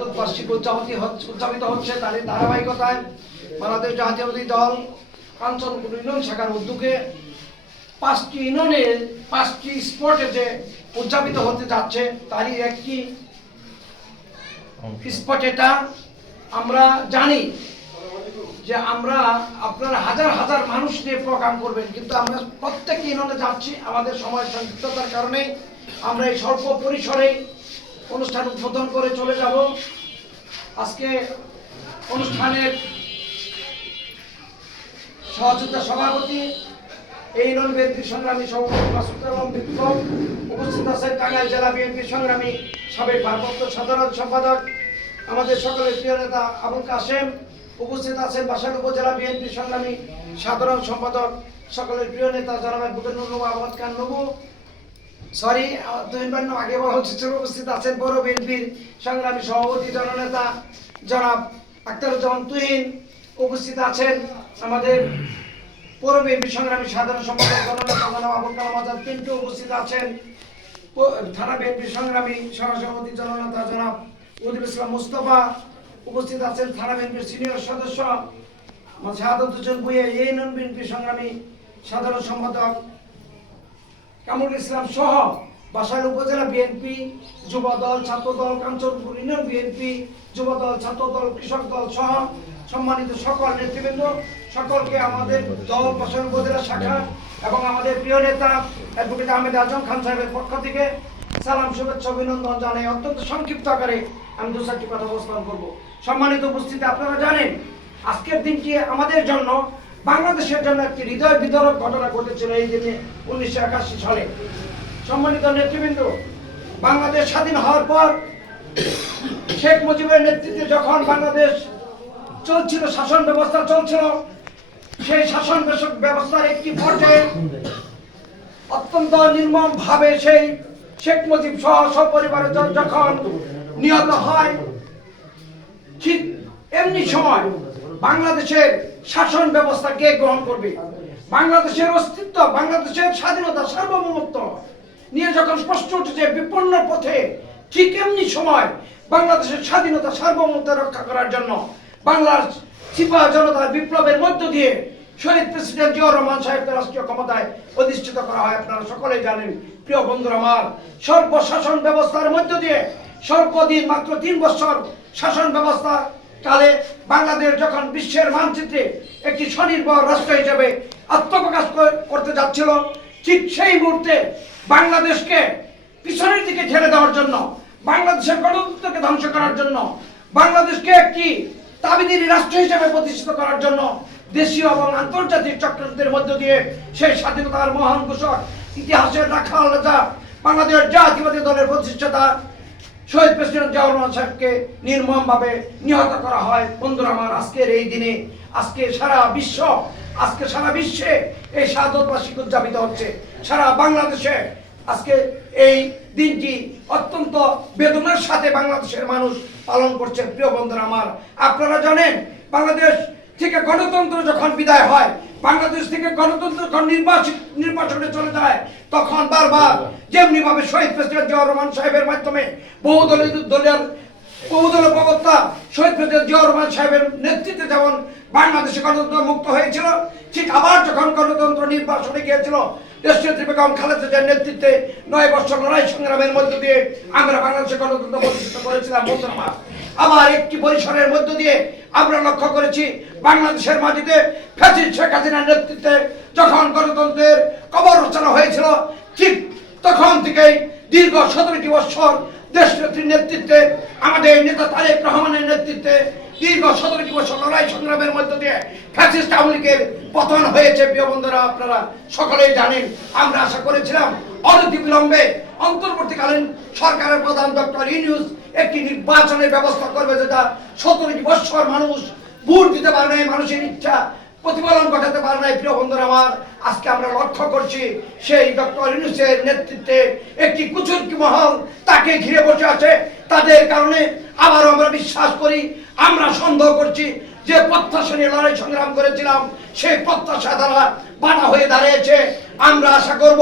শাহাদত বার্ষিক উদযাপিত হচ্ছে তারই ধারাবাহিকতায় বাংলাদেশ জাতীয়তাবাদী দল কাঞ্চনপুর ইউনিয়ন শাখার উদ্যোগে 5টি ইউনিয়নের 5টি স্পটে যে উদযাপিত হতে যাচ্ছে তারই একটি স্পট এটা। আমরা জানি যে আমরা আপনারা হাজার হাজার মানুষ নিয়ে প্রোগ্রাম করবেন, কিন্তু আমরা প্রত্যেক ইউনিয়নে যাচ্ছি। আমাদের সময়ের সংক্ষিপ্ততার কারণে আমরা এই স্বল্প পরিসরে অনুষ্ঠান উদ্বোধন করে চলে যাব। আজকে অনুষ্ঠানের সহযোগিতা সভাপতি এই ইউনিয়ন বিএনপি সংগ্রামী সভাপতি মাসুদ আলম বিপ্লব, উপস্থিত আছেন টাঙ্গাইল জেলা বিএনপি সংগ্রামী সাবেক ভারপ্রাপ্ত সাধারণ সম্পাদক আমাদের সকলের প্রিয় নেতা আবুল কাশেম, উপস্থিত আছেন বাসাইল উপজেলা বিএনপি সংগ্রামী সাধারণ সম্পাদক সকলের প্রিয় নেতা জনাব বুকেনুর আহমদ খান নবু, সরি আগে বলা হচ্ছে। উপস্থিত আছেন পৌর বিএনপির সংগ্রামী সভাপতি জননেতা জনাব আখতারুজ্জামান তুহিন, উপস্থিত আছেন আমাদের পৌর বিএনপি সংগ্রামী সাধারণ সম্পাদক জননেতা জনাব আবুল কালাম আজাদ পিন্টু, উপস্থিত আছেন থানা বিএনপি সংগ্রামী সহসভাপতি জননেতা জনাব উদিল ইসলাম মুস্তফা, উপস্থিত আছেন থানা বিএনপির সিনিয়র সদস্য শাহাদত হোসেন ভূঁইয়া, ইউনিয়ন বিএনপি সংগ্রামী সাধারণ সম্পাদক কামরুল ইসলাম সহ বাসাইল উপজেলা বিএনপি, যুবদল, ছাত্রদল, কাঞ্চনপুর ইউনিয়ন বিএনপি, যুবদল, ছাত্রদল, কৃষক দল সহ সম্মানিত সকল নেতৃবৃন্দ, সকলকে আমাদের দল বাসাইল উপজেলা শাখা এবং আমাদের প্রিয় নেতা অ্যাডভোকেট আহমেদ আজম খান সাহেবের পক্ষ থেকে সালাম, শুভেচ্ছা, অভিনন্দন জানাই। অত্যন্ত সংক্ষিপ্ত আকারে আমি 2-4টি কথা উপস্থাপন করব। সম্মানিত উপস্থিতি, আপনারা জানেন আজকের দিনটি আমাদের জন্য, বাংলাদেশের জন্য একটি হৃদয় বিদারক ঘটনা ঘটেছিল এই দিনে 1981 সালে। সম্মানিত নেতৃবৃন্দ, বাংলাদেশ স্বাধীন হওয়ার পর শেখ মুজিবের নেতৃত্বে যখন বাংলাদেশ চলছিল, শাসন ব্যবস্থা চলছিল, সেই শাসন ব্যবস্থার একটি পর্যায়ে অত্যন্ত নির্মম ভাবে সেই শেখ মুজিব সহ সপরিবারে যখন নিহত হয়, ঠিক এমনি সময় বাংলাদেশের শাসন ব্যবস্থা কে গ্রহণ করবে? বাংলাদেশের অস্তিত্ব, বাংলাদেশের স্বাধীনতা, সার্বভৌমত্ব নিয়ে যখন প্রশ্ন উঠেছে বিপন্ন পথে, ঠিক এমনি সময় বাংলাদেশের স্বাধীনতা, সার্বভৌমত্ব রক্ষা করার জন্য বাংলার সিপাহ জনতার বিপ্লবের মধ্য দিয়ে শহীদ প্রেসিডেন্ট জিয়াউর রহমান সাহেবকে রাষ্ট্রীয় ক্ষমতায় অধিষ্ঠিত করা হয়। আপনারা সকলেই জানেন। প্রিয় বন্ধুরা আমার, স্বল্প শাসন ব্যবস্থার মধ্য দিয়ে স্বল্পদিন, মাত্র 3 বছর শাসন ব্যবস্থা কালে বাংলাদেশ যখন বিশ্বের মানচিত্রে একটি স্বনির্ভর রাষ্ট্র হিসেবে আত্মপ্রকাশ করতে যাচ্ছিল, ঠিক সেই মুহূর্তে বাংলাদেশকে পিছনের দিকে ঠেলে দেওয়ার জন্য, বাংলাদেশের গণতন্ত্রকে ধ্বংস করার জন্য, বাংলাদেশকে একটি তাবিদিনী রাষ্ট্র হিসেবে প্রতিষ্ঠিত করার জন্য দেশীয় এবং আন্তর্জাতিক চক্রান্তের মধ্য দিয়ে সেই স্বাধীনতার মহান ঘোষক, ইতিহাসের রাখাল রাজা, বাংলাদেশ জাতীয়তাবাদী দলের প্রতিষ্ঠাতা শহীদ প্রেসিডেন্ট জিয়াউর রহমান সাহেবকে নির্মমভাবে নিহত করা হয়। বন্ধুরা আমার, আজকের এই দিনে, আজকে সারা বিশ্বে এই শাহাদত বার্ষিকী উদযাপিত হচ্ছে। সারা বাংলাদেশে আজকে এই দিনটি অত্যন্ত বেদনার সাথে বাংলাদেশের মানুষ পালন করছে। প্রিয় বন্ধুরা আমার, আপনারা জানেন বাংলাদেশ থেকে গণতন্ত্র যখন বিদায় হয়, বাংলাদেশ থেকে গণতন্ত্র যখন নির্বাচনে চলে যায়, তখন বারবার যেমনি ভাবে শহীদ প্রেসিডেন্ট জিয়াউর রহমান সাহেবের মাধ্যমে বহুদলীয় প্রবক্তা শহীদ প্রেসিডেন্ট জিয়াউর রহমান সাহেবের নেতৃত্বে যেমন বাংলাদেশে গণতন্ত্র মুক্ত হয়েছিল, ঠিক আবার যখন গণতন্ত্র নির্বাচনে গিয়েছিল দেশনেত্রী বেগম খালেদা জিয়ার নেতৃত্বে 9 বছর লড়াই সংগ্রামের মধ্য দিয়ে আমরা বাংলাদেশে গণতন্ত্র প্রতিষ্ঠিত করেছিলাম। বন্ধুরা, আবার একটি পরিসরের মধ্য দিয়ে আমরা লক্ষ্য করেছি বাংলাদেশের মাটিতে ফ্যাসিস্ট শেখ হাসিনার নেতৃত্বে যখন গণতন্ত্রের কবর রচনা হয়েছিল, ঠিক তখন থেকেই দীর্ঘ 17টি বছর দেশনেত্রীর নেতৃত্বে, আমাদের নেতা তারেক রহমানের নেতৃত্বে দীর্ঘ 17টি বছর লড়াই সংগ্রামের মধ্য দিয়ে ফ্যাসিস্ট আওয়ামী লীগের পতন হয়েছে। প্রিয় বন্ধুরা, আপনারা সকলেই জানেন। আমরা আশা করেছিলাম অনতিবিলম্বে অন্তর্বর্তীকালীন সরকারের প্রধান ডক্টর ইউনূস একটি নির্বাচনের ব্যবস্থা করবে, যেটা 17টি বছর মানুষ ভোট দিতে পারে নাই, মানুষের ইচ্ছা প্রতিফলন ঘটাতে পারে নাই। প্রিয় বন্ধুরা আমার, আজকে আমরা লক্ষ্য করছি সেই ডক্টর ইউনূসের নেতৃত্বে একটি কুচুরকি মহল তাকে ঘিরে বসে আছে। তাদের কারণে আবারও আমরা বিশ্বাস করি, আমরা সন্দেহ করছি যে প্রত্যাশা নিয়ে লড়াই সংগ্রাম করেছিলাম সেই প্রত্যাশা দ্বারা বাধা হয়ে দাঁড়িয়েছে। আমরা আশা করব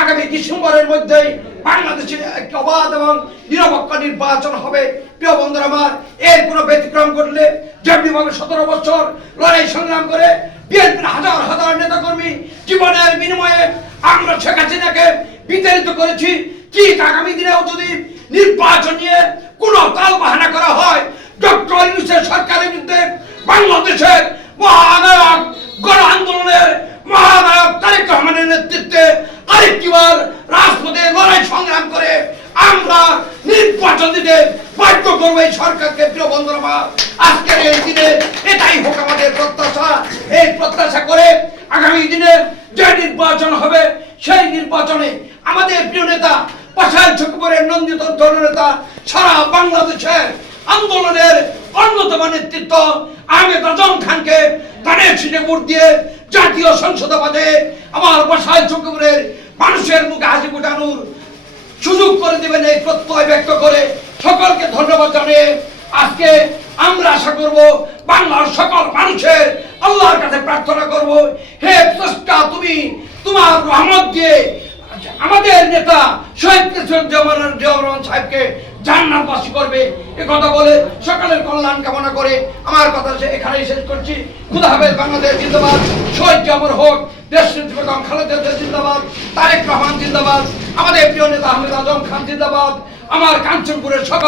আগামী ডিসেম্বরের মধ্যেই বাংলাদেশে একটি অবাধ এবং নিরপেক্ষ নির্বাচন হবে। প্রিয় বন্ধুরা আমার, এর কোনো ব্যতিক্রম ঘটলে যেমনিভাবে 17 বছর লড়াই সংগ্রাম করে বিএনপির হাজার হাজার নেতাকর্মী জীবনের বিনিময়ে আমরা শেখ হাসিনাকে বিতাড়িত করেছি, ঠিক আগামী দিনেও যদি নির্বাচন নিয়ে কোনো তালবাহানা করা হয়, ডক্টর ইউনূসের সরকারের বিরুদ্ধে বাংলাদেশের মহানায়ক গণ আন্দোলনের মহানায়ক তারেক রহমানের নেতৃত্বে আরেকটিবার রাজপথে লড়াই সংগ্রাম করে আমরা নির্বাচন দিতে বাধ্য করবো এই সরকারকে। প্রিয় বন্ধুরা আমার, আজকের এই দিনে এটাই হোক আমাদের প্রত্যাশা। এই প্রত্যাশা করে আগামী দিনে যে নির্বাচন হবে সেই নির্বাচনে আমাদের প্রিয় নেতা পাশাল চকপুরের নন্দিত জননেতা সারা বাংলাদেশের আন্দোলনের অন্যতম নেতৃত্ব আহমেদ আজম খানকে ধানের শীষে ভোট দিয়ে জাতীয় সংসদে বাদে আমার পাশাল চকপুরের মানুষের মুখে হাসি ফোটানোর সুযোগ করে দেবেন এই প্রত্যয় ব্যক্ত করে সকলকে ধন্যবাদ জানিয়ে আজকে আমরা আশা করব বাংলার সকল মানুষের আল্লাহর কাছে প্রার্থনা করব, হে স্রষ্টা তুমি তোমার রহমত দিয়ে আমাদের নেতা শহীদ প্রেসিডেন্ট জিয়াউর রহমান সাহেবকে জান্নাতবাসী করবে। এ কথা বলে সকলের কল্যাণ কামনা করে আমার কথা এখানেই শেষ করছি। খুদা হাফেজ। বাংলাদেশ জিন্দাবাদ, শহীদ অমর হোক, দেশনেত্রী বেগম খালেদা জিয়া জিন্দাবাদ, তারেক রহমান জিন্দাবাদ, আমাদের প্রিয় নেতা আহমেদ আজম খান জিন্দাবাদ, আমার কাঞ্চনপুরের সকল